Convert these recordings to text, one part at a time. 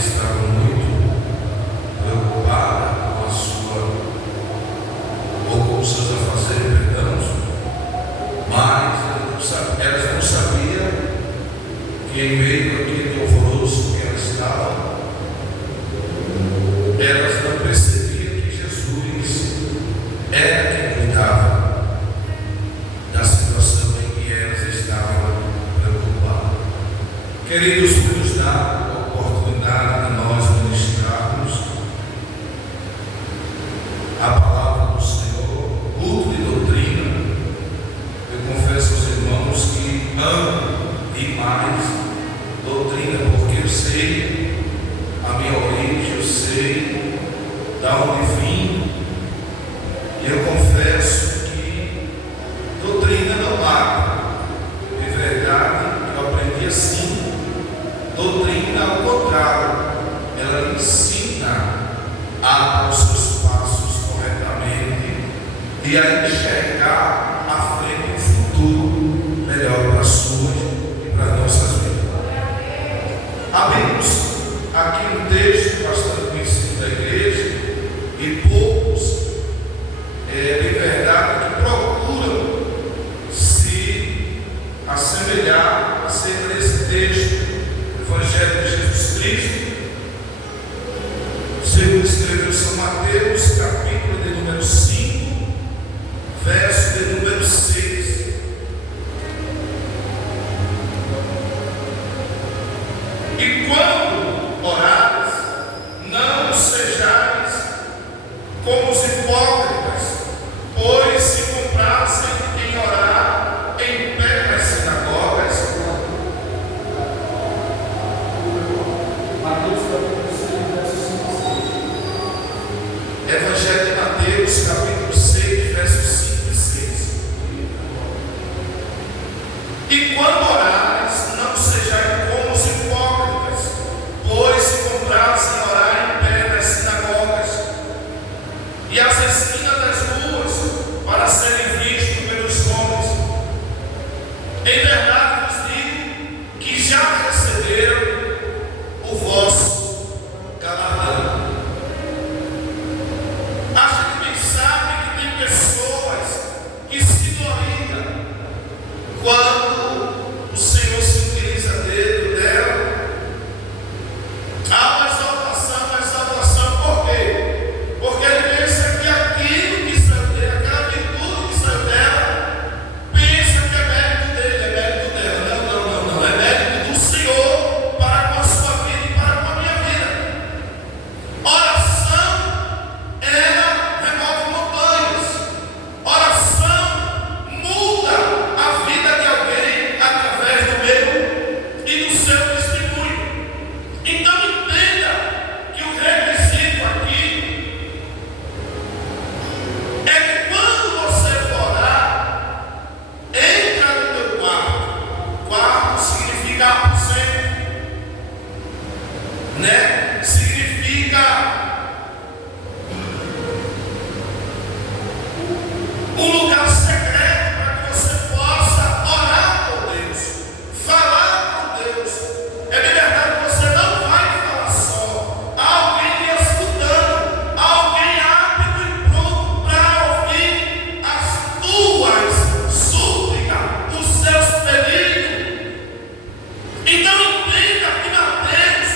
estava muito preocupada com a sua, ou com os seus afazeres, perdão, mas elas não sabiam que em meio àquele alvoroço que elas estavam, elas não percebiam que Jesus era quem cuidava da situação em que elas estavam preocupadas. Queridos, nos dá a oportunidade de nós ministrarmos a palavra do Senhor, culto de doutrina. Eu confesso aos irmãos que amo demais doutrina, porque eu sei a minha origem, eu sei da onde vim, e eu confesso que doutrina não mata. De verdade, eu aprendi assim. Doutrina, ao contrário, ela ensina a dar os seus passos corretamente e a enxergar à frente um futuro melhor para a sua e para as nossas vidas. Abrimos aqui um texto bastante conhecido da igreja e poucos, de verdade, que procuram se assemelhar acerca desse texto. Evangelho de Jesus Cristo, segundo escreveu São Mateus, capítulo de número 5, verso de número 6. E quando orares, não sejais como os hipócritas, pois se comprassem em orar em pé nas sinagogas. Evangelho de Mateus, capítulo 6, versos 5 e 6. E quando orares, não sejais como os hipócritas, pois se comprassem orar em pé nas sinagogas e às esquinas das ruas, para serem vistos pelos homens. Em verdade vos digo que já receberam o vosso galardão. A gente bem sabe que tem pessoas que se gloriam quando o Senhor se utiliza dela. Há uma exaltação, por quê? Porque ele pensa que aquilo que saiu dele, aquela virtude que saiu dela, pensa que é mérito dele, é mérito dela. Não, é mérito do Senhor para com a sua vida e para com a minha vida. Oração, ela remove montanhas. Oração muda a vida de alguém através do meu e do seu testemunho. Então entenda que o requisito aqui é que quando você for orar, entra no teu quarto. Quarto significa aposento, né? Significa um lugar secreto para que você possa orar com Deus, falar com Deus. É de verdade que você não vai falar só. Há alguém lhe escutando, há alguém apto e pronto para ouvir as tuas súplicas, os seus pedidos. Então entenda que Mateus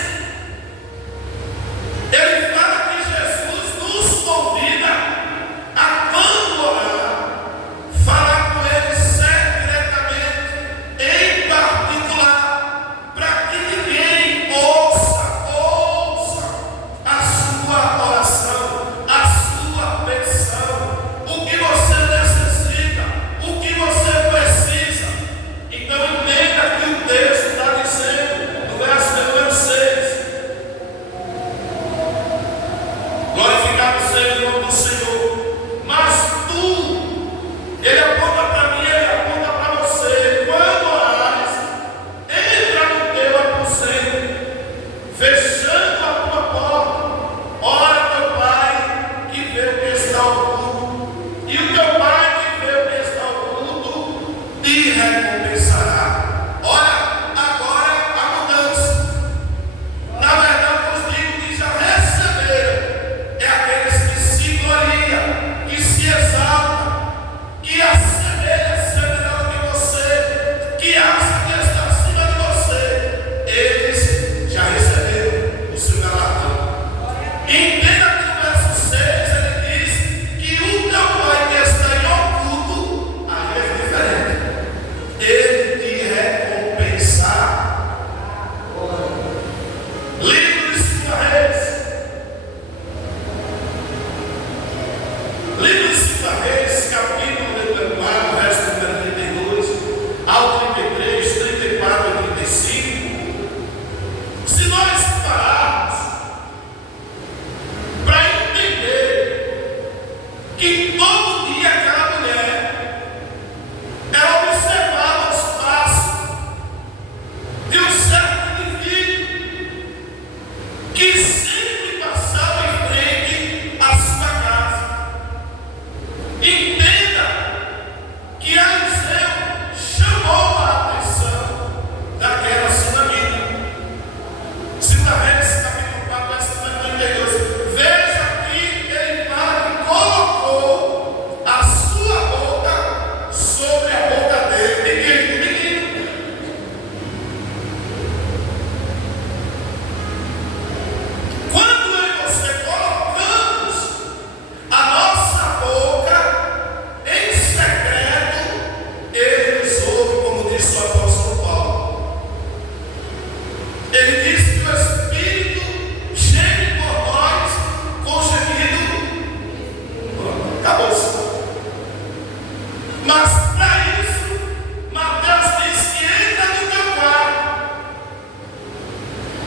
Se nós pararmos para entender que todo dia aquela mulher, ela observava os passos de um certo indivíduo que sempre passava em frente à sua casa. Entenda que Eliseu chamou a atenção daquela sunamita. 2 Reis, capítulo 4, versículo 32. Veja que ele fala que colocou a sua boca sobre a boca dele. De quem? Quando eu e você colocamos a nossa boca em secreto, ele nos ouve, como disse o apóstolo Paulo. Ele disse que o Espírito geme por nós com gemido. Pronto, acabou-se. Mas para isso, Mateus diz que entra no teu quarto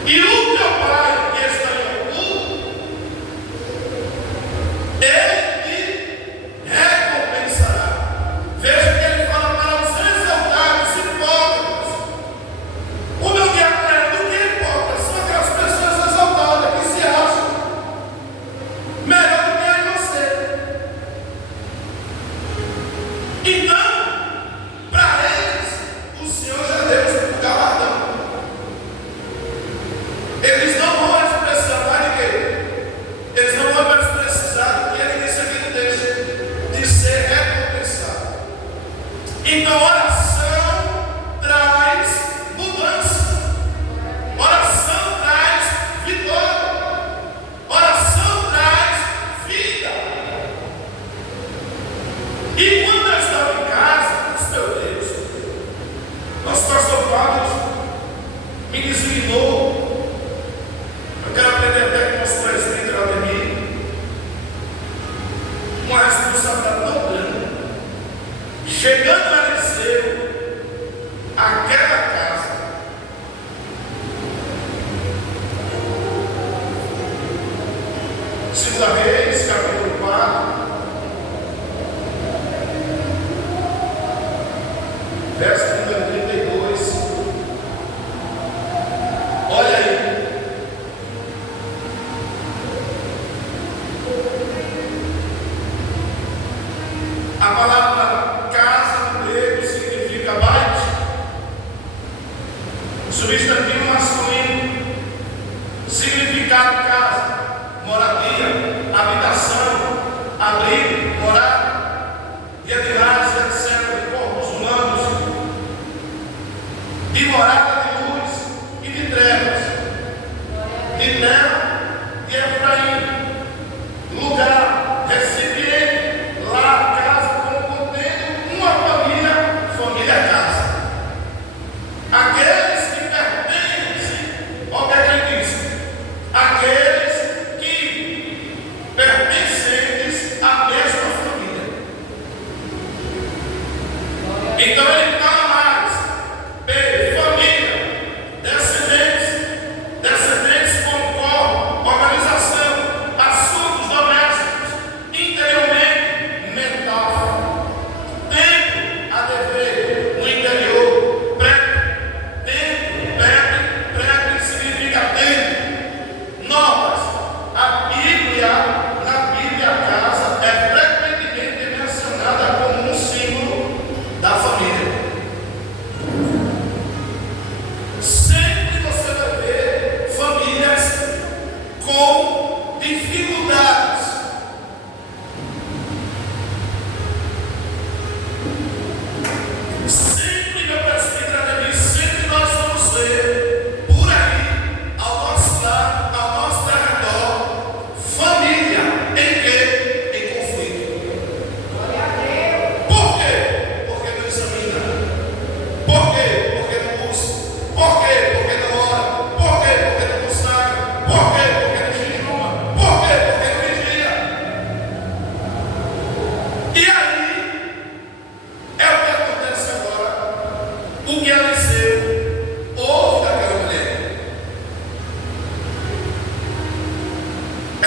e o teu pai que está em oculto, ele te recompensará. Veja que ele fala para os exaltados e hipócritas. O meu diabo é do que importa? São aquelas pessoas exaltadas que se acham melhor do que você. Então, para eles, o Senhor já deu o galardão. Eles não vão mais precisar mais de quê? Eles não vão mais precisar do que ele disse aqui no texto, de ser recompensado. Então, oração traz mudança. Oração traz vitória. Oração traz vida. E quando eu estava em casa, meu Deus, nosso pastor Fábio me designou. Eu quero aprender até com os presbíteros de mim. Uma responsabilidade tão grande. Chegando a Eliseu, aquela casa, Segunda Reis, capítulo 4, verso número 32. Olha aí. A palavra casa no grego significa bait, substantivo masculino, significado casa, moradia, habitação, abrigo, morada, e animais, etc., de corpos humanos, de morada de luz e de trevas, de terra de Efraim, lugar, recipiente, lar, casa, como contendo uma família, família casa. Aqueles que pertencem, olha o que ele diz, aqueles que pertencentes à mesma família. Então ele fala mais, família, descendentes concorrem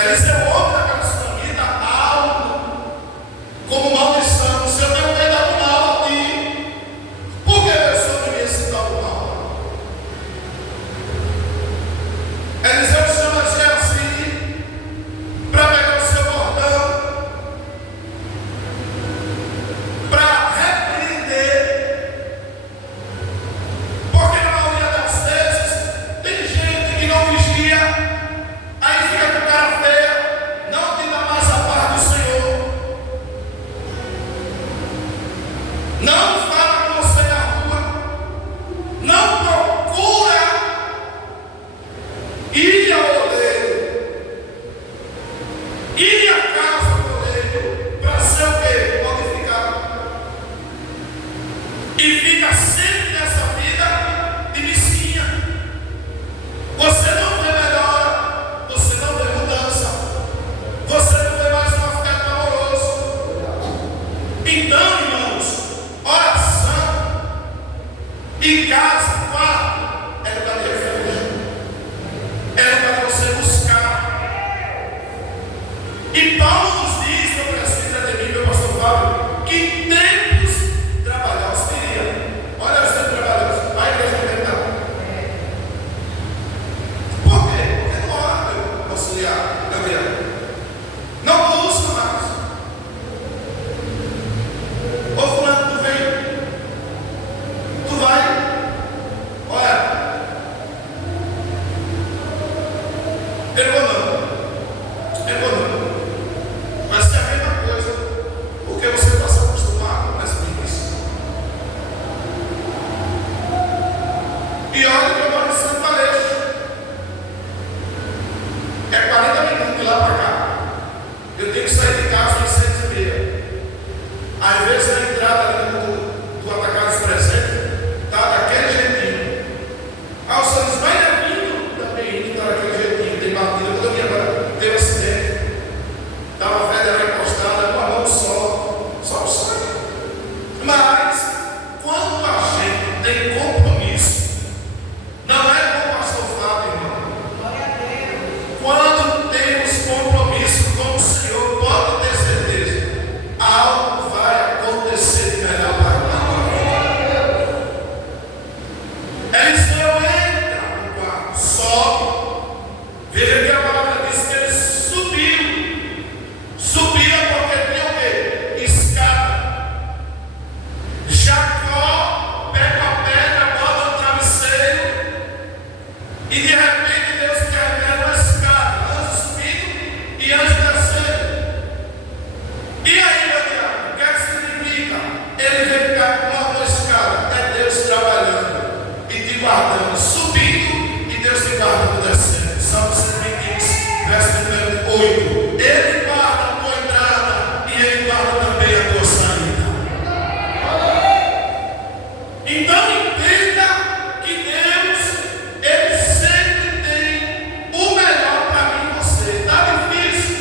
Eliseu ouve daquela sunamita algo como maldição. Se eu tenho feito algo mal a ti, por que eu sou me esse tal mal? Eliseu chama Geazi para pegar o seu bordão, para repreender, porque na maioria das vezes tem gente que não vigia, aí fica com cara feia, não te dá mais a paz do Senhor, não fala com você na rua, não procura ir ao oleiro, ir à casa do oleiro, para ser o quê? Modificado. E fica sempre nessa vida de missinha. Você não vê melhora, você não vê mudança, você não vê mais um afeto amoroso. Então, irmãos, oração e casa, quarto, é lugar de refúgio, é lugar de você buscar. E Paulo nos diz, meu presbítero de mim, meu pastor Fábio, que tempos trabalhosos teria. Olha os tempos trabalhosos, vai igreja alimentar. Por quê? Porque não ora, meu auxiliar, Gabriel. Não busca mais. Ô fulano, tu vem? Tu vai? Olha, eu vou não. Vai ser a mesma coisa, porque você está se acostumado com essa preguiça. E olha que eu moro em Santo Aleixo. É 40 minutos de lá para cá. Eu tenho que sair de casa às 6h30. Às vezes na entrada ali do Atacados Presente, está daquele jeitinho. Ah, o senhor diz, vai vindo, também indo, está daquele jeitinho. Tem batida, quando eu vi agora, teve acidente. Estava a federal encostada, uma mão só o sangue. Mas, quando a gente tem compromisso, não é com o pastor Fábio, irmão. Quando temos compromisso com o Senhor, pode ter certeza, algo vai acontecer de melhor para nós. Eliseu entra no quarto, sobe. Veja que a palavra diz que ele subia porque tinha o quê? Escada. Jacó pega a pedra, bota no travesseiro e de repente Deus quer ver uma escada, anjo subindo e anjo descendo. E aí, meu diabo, o que é que significa? Ele vem ficar com uma escada, é Deus trabalhando e te guardando, subindo e Deus te guardando descendo. Salmo 126, verso número 8. Ele guarda a tua entrada e Ele guarda também a tua saída. Então entenda que Deus, Ele sempre tem o melhor para mim e você. Está difícil,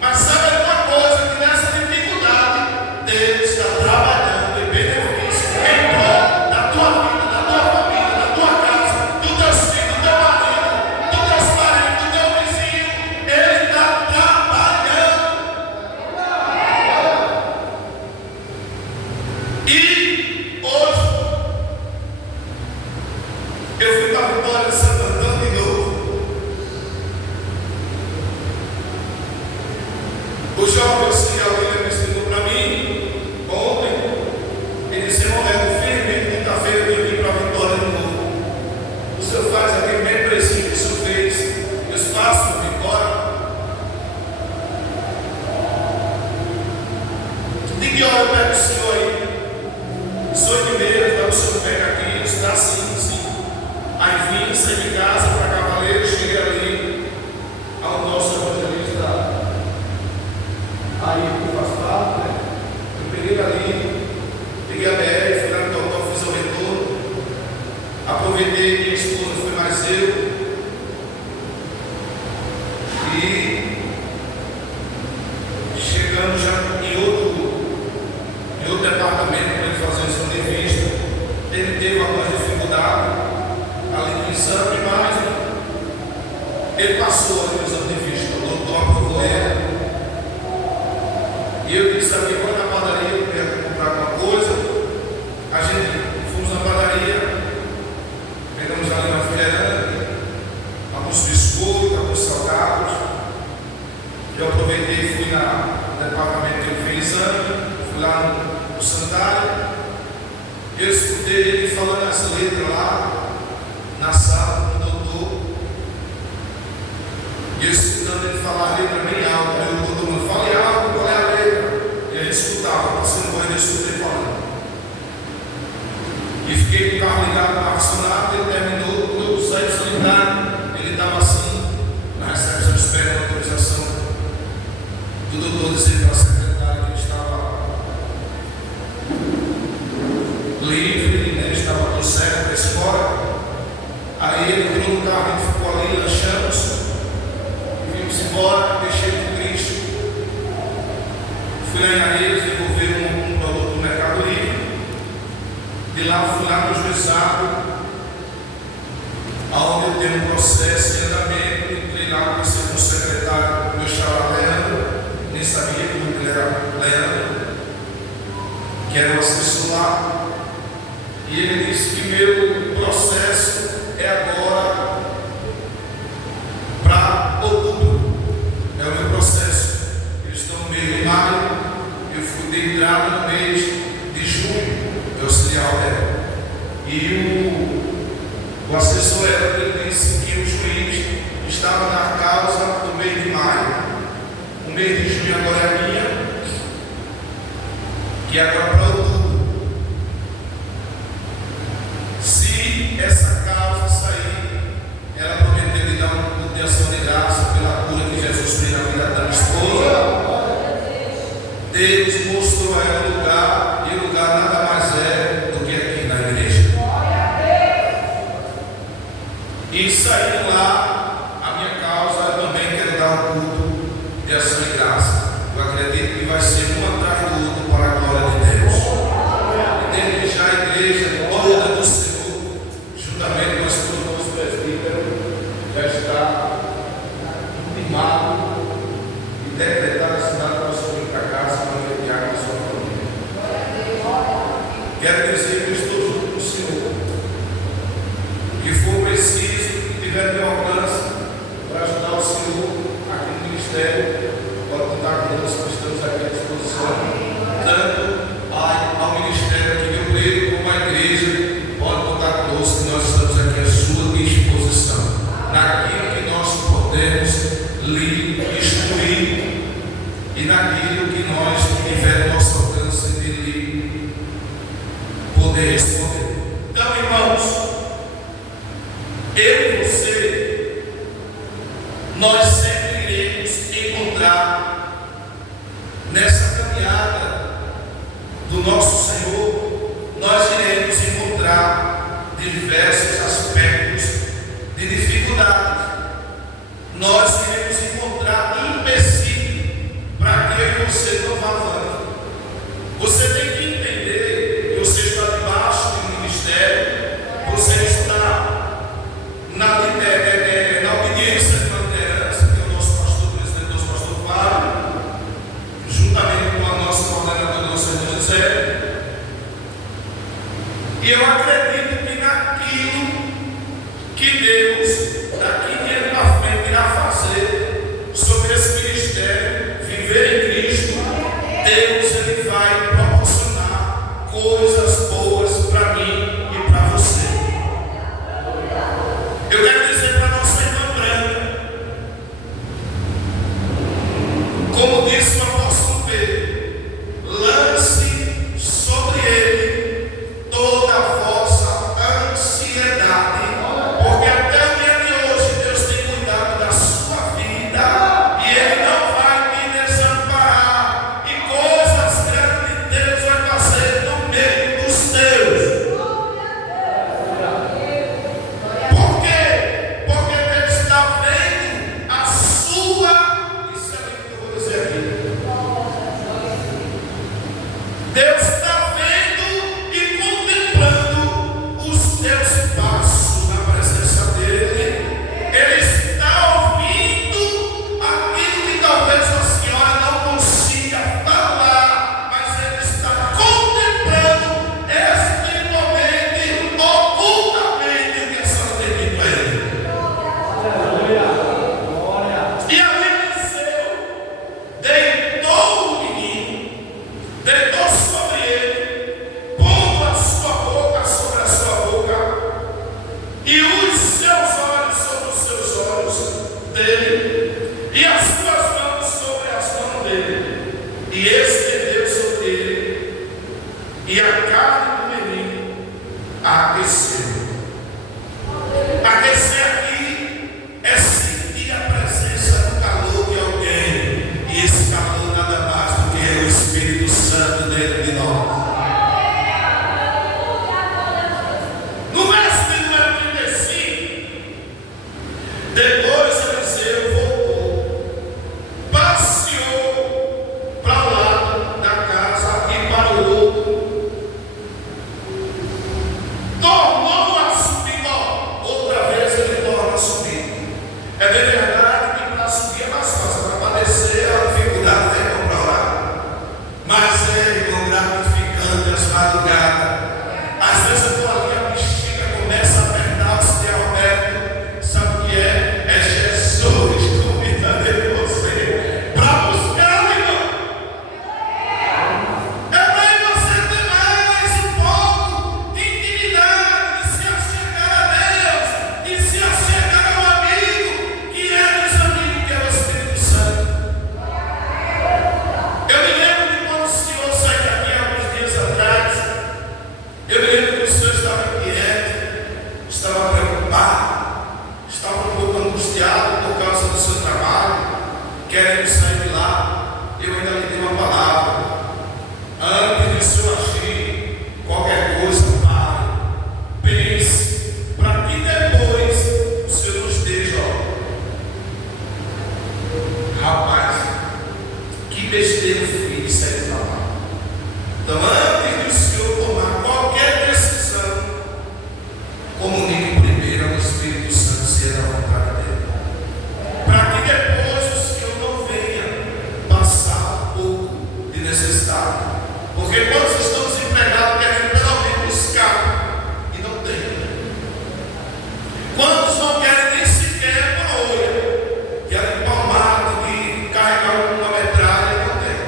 mas sabe uma coisa, que nessa dificuldade Deus está trabalhando em benefício, em prol da tua vida, da tua família, da tua casa, do teu filho, do teu marido, dos teus parentes, do teu vizinho. Ele está trabalhando. E hoje eu fui para a Vitória de Santo Antônio de novo. O jovem auxiliar me ensinou para mim ontem. Ele disse: irmão, firme, quinta-feira eu tenho que ir para a Vitória de novo. O senhor faz aquele mesmo precinho que o senhor fez, eu faço na Vitória. De que hora eu pego o senhor aí? 18h30, então o senhor pega aqui, eu disse, assim. Aí vim, saí de casa para Cavaleiro, cheguei ali ao nosso evangelista. Aí eu faço parte, né? Eu peguei ali, peguei a BR, fui lá no Totó, fiz o retorno. Aproveitei, minha esposa foi mais eu. E chegamos já em outro departamento para ele fazer o exame de vista. Ele teve alguma dificuldade ali no exame, mas ele passou ali no exame de vista. O doutor aqui, vamos na padaria, eu quero comprar alguma coisa. A gente fomos na padaria, pegamos ali uma refrigerante, alguns biscoitos, alguns salgados. Eu aproveitei e fui no departamento que ele fez exame, fui lá no sanitário. Eu escutei ele falando as letras lá na sala com o doutor. E eu escutando ele falar a letra bem alta. Aí o doutor me fala alto, qual é a letra? E a gente escutava, passando correndo, eu escutei falando. E fiquei com o carro ligado no ar-condicionado. Ele terminou, quando eu saí do sanitário, ele estava assim, na recepção, esperando a autorização do doutor, dizendo para a secretária que ele estava livre, né? Estava tudo certo para a escola. Aí ele entrou no carro, a gente ficou ali, lanchamos, e vimos embora, deixei com Cristo. Fui lá em Areias, devolver um produto do Mercado Livre. De lá fui lá no juizado, onde eu tenho um processo em andamento. Entrei lá, conversei com o secretário, meu xará Leandro, nem sabia que o nome era Leandro, que era o assessor lá. E ele disse que meu processo é agora para outubro. É o meu processo. Eles estão no mês de maio. Eu fui de entrada no mês de junho, auxiliar dela. E o assessor ele disse que o juiz estava na causa do mês de maio. O mês de junho agora é a minha, que é agora para outubro. Se essa causa sair, ela prometeu lhe dar um culto de ação de graça pela cura que Jesus fez na vida da minha esposa. Deus mostrou a ela o lugar, e o lugar nada mais é do que aqui na igreja. E saindo lá, a minha causa, eu também quero dar um culto de ação de graça. Eu acredito que vai ser um atrás do outro para a glória de Deus. E desde já a igreja toda do Senhor, juntamente com as turmas do presbítero, já está intimado e decretado a cidade para você vir para casa para enviar com a sua família. Quero dizer que eu estou junto com o Senhor. Que for preciso, que tiver meu alcance para ajudar o Senhor aqui no ministério, pode contar conosco, estamos aqui à disposição. Tanto ao ministério aqui de Obreiro como à igreja, pode contar conosco, que nós estamos aqui à sua disposição. Naquilo que nós podemos lhe instruir e naquilo que nós tiver nosso alcance de lhe poder responder. Então, irmãos, eu e você, nós sempre iremos encontrar nessa caminhada do nosso Senhor, nós iremos encontrar diversos aspectos de dificuldades. Nós iremos encontrar empecilho para que eu e você não vá avante. Você tem que entender que você está debaixo de um ministério, você está na obediência de uma liderança, que é o nosso pastor, presidente, nosso pastor Fábio, juntamente com a nossa coordenadora, nosso irmão José. E eu acredito que naquilo que Deus, daqui em diante para frente, irá fazer sobre esse ministério, viver em Cristo, Deus ele vai proporcionar coisas boas para mim e para você. Eu quero dizer para nossa irmã Branca, como disse o apóstolo Pedro, lance sobre ele toda a vossa ansiedade, porque até o dia de hoje Deus tem cuidado da sua vida e Ele não vai me desamparar, e coisas grandes Deus vai fazer no meio E ali Eliseu deitou o menino, deitou sobre ele, pondo a sua boca sobre a sua boca, e os seus olhos sobre os seus olhos dele, e as suas mãos sobre as mãos dele, e estendeu sobre ele, e a carne do menino aqueceu. Aquecer aqui é sentir a presença do calor de alguém, e esse calor nada mais do que o Espírito Santo dentro de nós. No verso de número 35, depois Eliseu voltou, passeou para o lado da casa e para o outro, tornou a subir. Outra vez ele torna a subir. É bem verdade que para subir é mais fácil, para descer a dificuldade é para orar. Mas irmão, gratificante as madrugadas. Às vezes eu estou ali, a bexiga começa a apertar, o Senhor Roberto, sabe o que é? É Jesus convidando de você para buscar, irmão. É para você ter mais um pouco de intimidade, de se achegar a Deus, de se achegar ao amigo, que é nosso amigo, que é o Espírito Santo. Eu me lembro de quando o Senhor saiu daqui há alguns dias atrás. Eu me lembro que o Senhor estava inquieto, estava preocupado, estava um pouco angustiado por causa do seu trabalho, querendo sair de lá. Eu ainda lhe dei uma palavra. Antes de o Senhor agir, qualquer coisa, pare, pense, para que depois o Senhor nos esteja. Rapaz, que besteira eu fiz sair de lá. Então, antes de o Senhor tomar qualquer decisão, comunique primeiro ao Espírito Santo se é da vontade dele, para que depois o Senhor não venha passar um pouco de necessidade. Porque quando estão desempregados, querem pelo menos buscar e não tem. Quantos não querem nem sequer uma olha, querem palmar, de carregar uma metralha e não tem.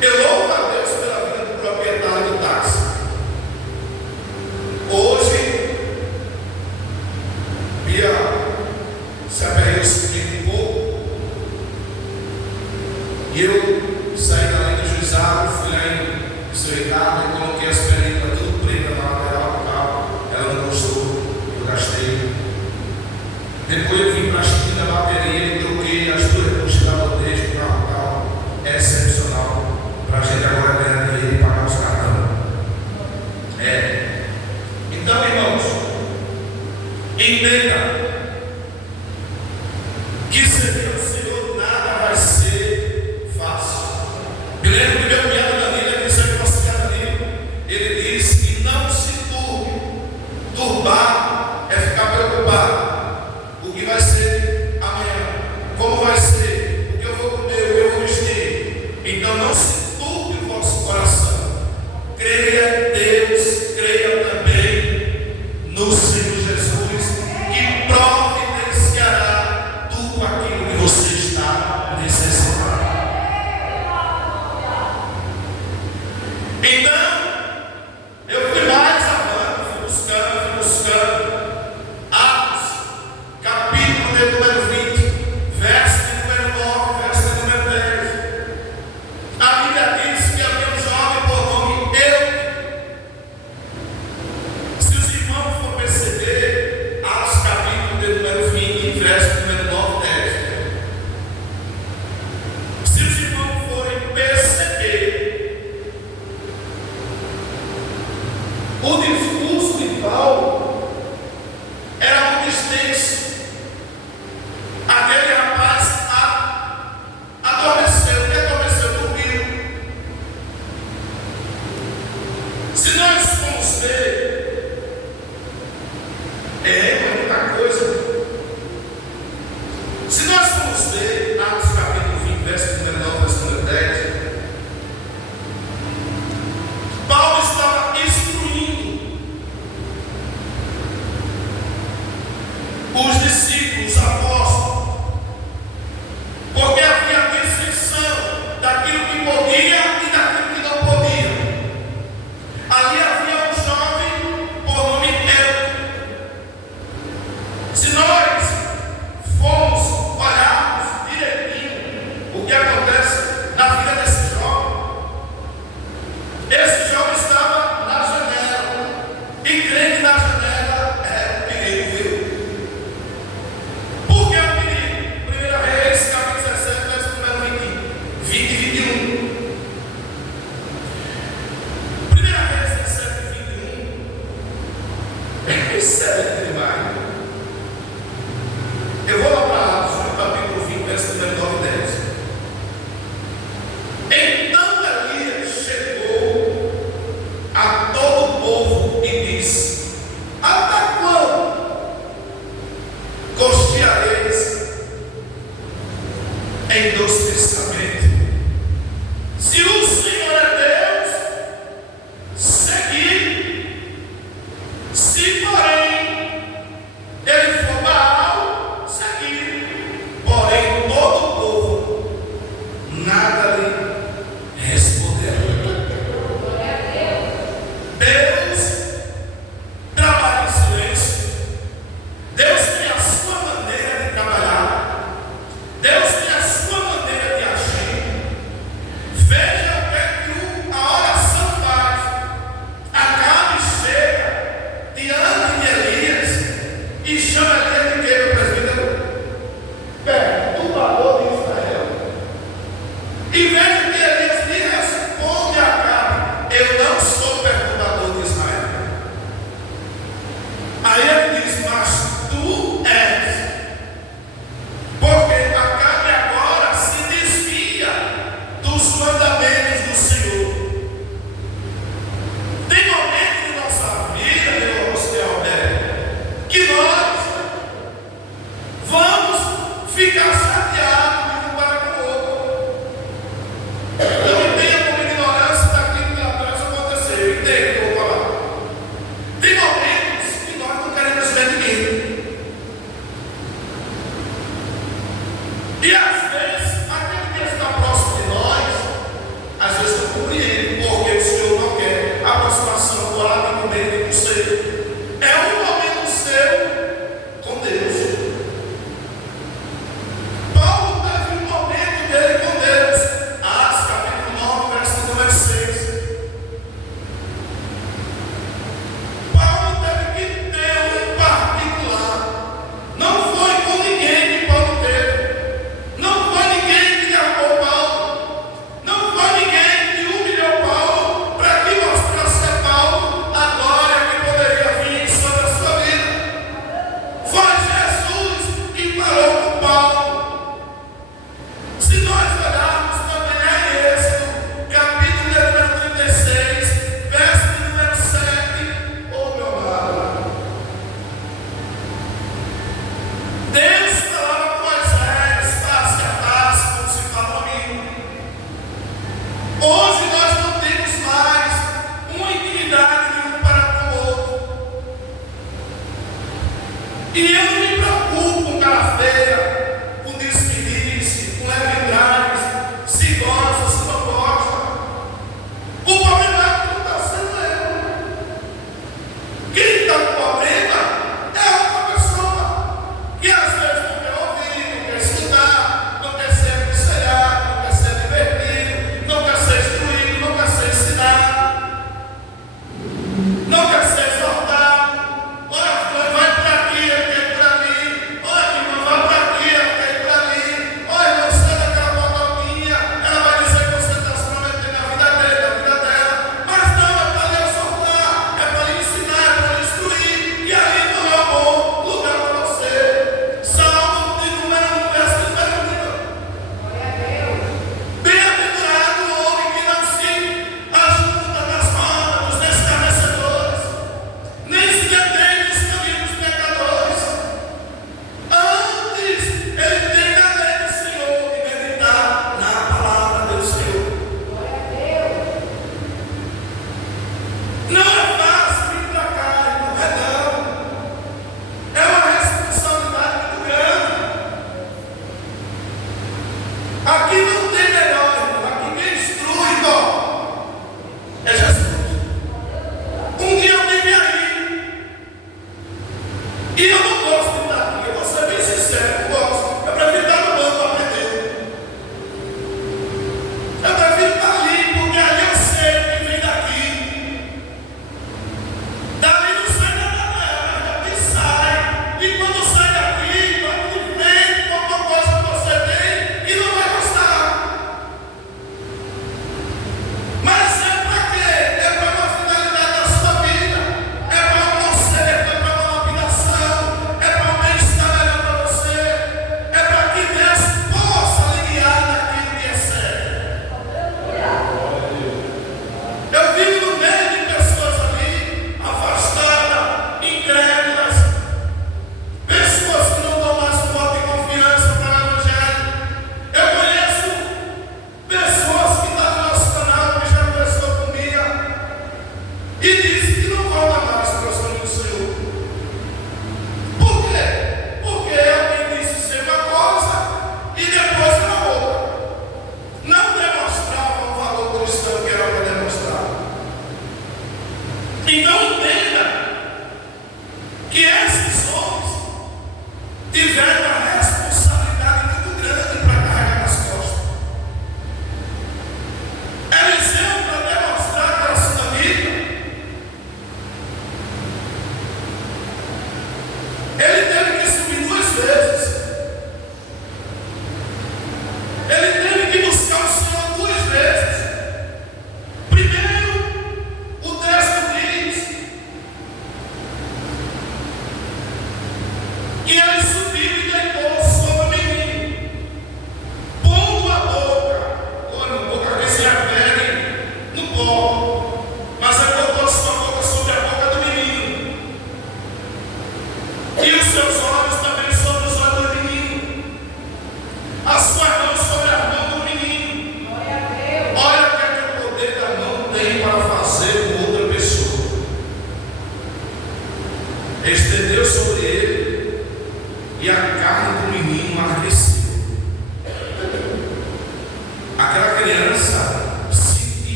Eu louvo a Deus pela vida do proprietário do táxi. Hoje, Bia se aperreou um pouco, e eu saí dali do juizado, fui lá em seu Ricardo e coloquei as películas tudo preta na lateral do carro. Ela não gostou, eu gastei. Depois eu vim para a China da bateria e troquei as duas buchas da bandeja para o carro. É excepcional para a gente agora ganhar dinheiro e pagar os cartões. Então, irmãos, entenda que servir ao Senhor nada vai ser fácil. Me lembro que meu cunhado Danilo disse aqui, nosso cunhado Danilo, ele disse que não se turbe. Turbar é ficar preocupado. O que vai ser amanhã? Como vai ser? O que eu vou comer? O que eu vou vestir? Então não se turbe o vosso coração. Creia em Deus, creia também no Senhor Jesus, que providenciará tudo aquilo que você está necessitando. Então, eu fui mais avante, fui buscando. Atos, capítulo de número 20, verso de número 9, verso de número 10. A Bíblia diz que havia um jovem por nome Eude. Se os irmãos for perceber, Atos, capítulo de número 20, verso de número 9 e 10. Se os irmãos forem perceber, o discurso de Paulo era muito extenso. endossamento. Se o Senhor é Deus, seguir. Se porém ele for Baal, seguir. Porém todo o povo nada lhe responderá. Deus trabalha em silêncio. Deus tem a sua maneira de trabalhar. Deus tem a sua maneira de agir. Veja o que é que a oração faz. Acabe chega diante de Elias e chama Elias de quê, meu presbítero? Perturbador de Israel. E veja que Elias lhe responde a Acabe: eu não sou perturbador de Israel. Aí ele diz: mas tu és. Porque Acabe agora se desvia dos mandamentos do Senhor. Tem momentos de nossa vida, meu José Alberto, que nós vamos ficar chateados de um para com o outro. Não tenha como ignorância daquilo que lá atrás aconteceu. Entende o que eu vou falar? Tem momentos que nós não queremos ver ninguém. E às vezes, aquele que está próximo de nós, às vezes não compreende, porque o Senhor não quer a aproximação do lado com ele e com o seu. É um momento seu com Deus. Paulo teve um momento dele com Deus. Atos capítulo 9, verso número 6. Paulo teve que ter um particular. Não foi com ninguém que Paulo teve. Não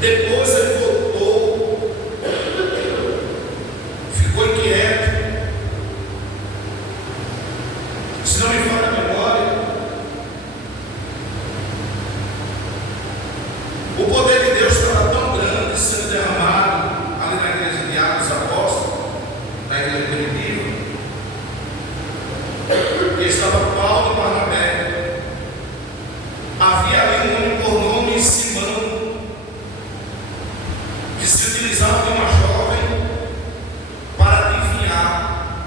Depois ele voltou, ficou inquieto. Se não me falha a memória, o poder de Deus estava tão grande sendo derramado ali na igreja de Atos Apóstolos, na igreja primitiva, que estava Paulo e Barnabé. Havia ali um homem por nome Simão, que se utilizava de uma jovem para adivinhar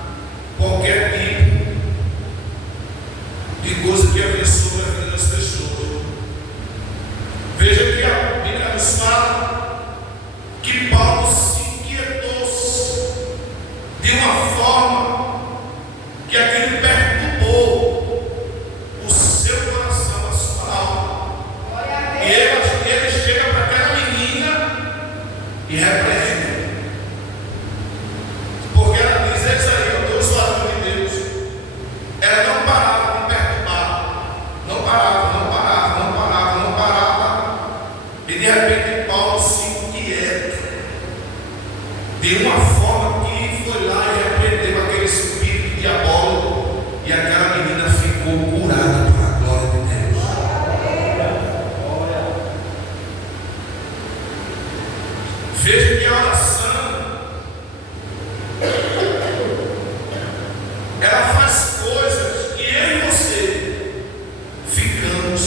qualquer tipo de coisa que havia sobre a vida das pessoas. Veja que a Bíblia nos fala que Paulo se inquietou de uma forma que aquilo perturbou o seu coração, a sua alma. E ele chega para aquela menina e repreende, porque ela diz: eis aí, eu sou a mão de Deus. Ela não parava de perturbar, não parava, não parava, não parava, não parava. E de repente Paulo se inquieta de uma forma que foi lá e repreendeu aquele espírito diabólico, e aquela menina ficou curada para a glória de Deus. Veja que a oração, ela faz coisas que eu e você ficamos,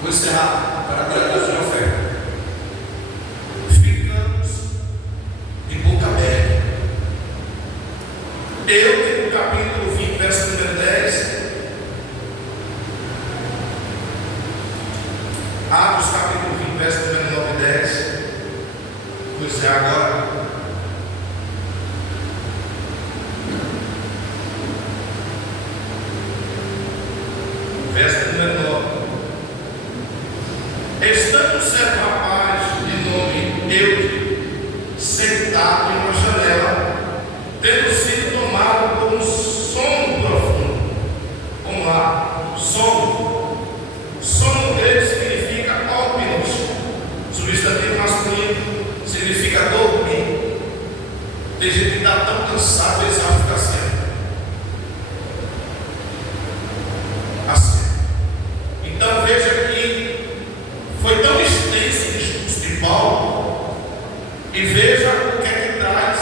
vou encerrar para a glória de Deus e oferta, ficamos de boca aberta. Eu, no capítulo 20, verso número 10, Atos capítulo 20, verso número 9 e 10, pois é agora. Verso número 9. Estando certo rapaz de nome Eude sentado em uma janela, tendo sido tomado por um sono profundo. Vamos lá, sono. Sono dele significa ópinos, substantivo masculino, significa dormir. Tem gente que está tão cansado, exausto, fica assim. Então veja que foi tão extenso o discurso de Paulo, e veja o que é que traz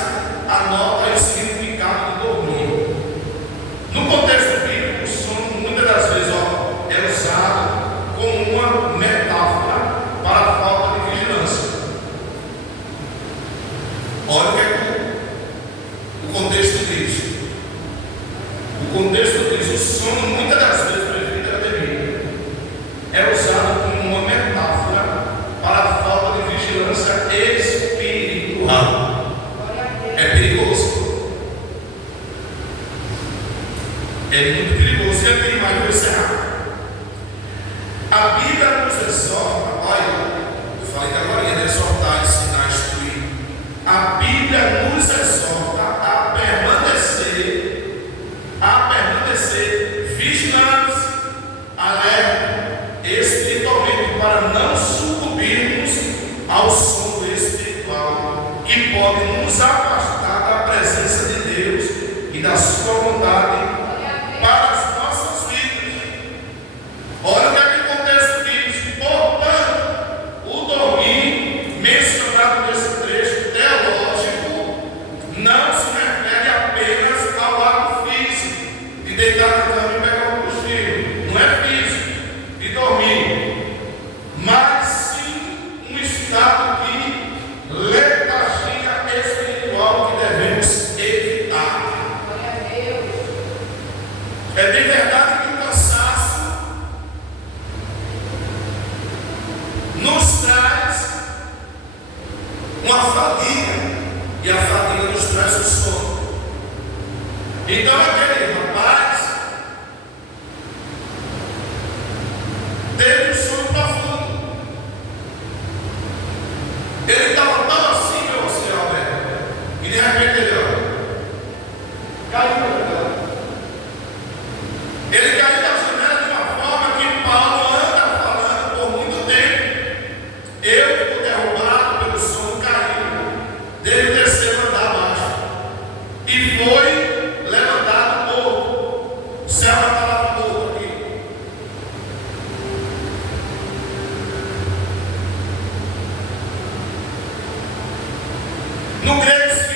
a nota e o significado de dormir. No contexto bíblico, o sono muitas das vezes é usado como uma metáfora para a falta de vigilância. Olha o que é que o contexto diz. O contexto diz: o sono muitas das vezes é usado como uma metáfora para a falta de vigilância espiritual. É perigoso. É muito perigoso. E aqui mais vou encerrar. A Bíblia nos exorta, olha, eu falei que agora ia exortar, ensinar, instruir. A Bíblia nos exorta a permanecer vigilantes, alerta, espiritualmente, para não sucumbirmos ao sono espiritual que pode nos afastar da presença de Deus e da sua vontade para as nossas vidas. Olha o que aqui o contexto diz. Portanto, o dormir mencionado nesse trecho teológico não se refere apenas ao ato físico de deitar na cama e pegar um cochilo. Não é físico de dormir, mas sim um estado de letargia espiritual que devemos evitar. É bem verdade que o cansaço nos traz uma fadiga, e a fadiga nos traz o sono. Então aquele rapaz teve um sono profundo. Ele estava tão assim, meu auxiliar Alberto, e de repente ele caiu. Ele caiu da janela de uma forma que Paulo anda falando por muito tempo. Eu, No grego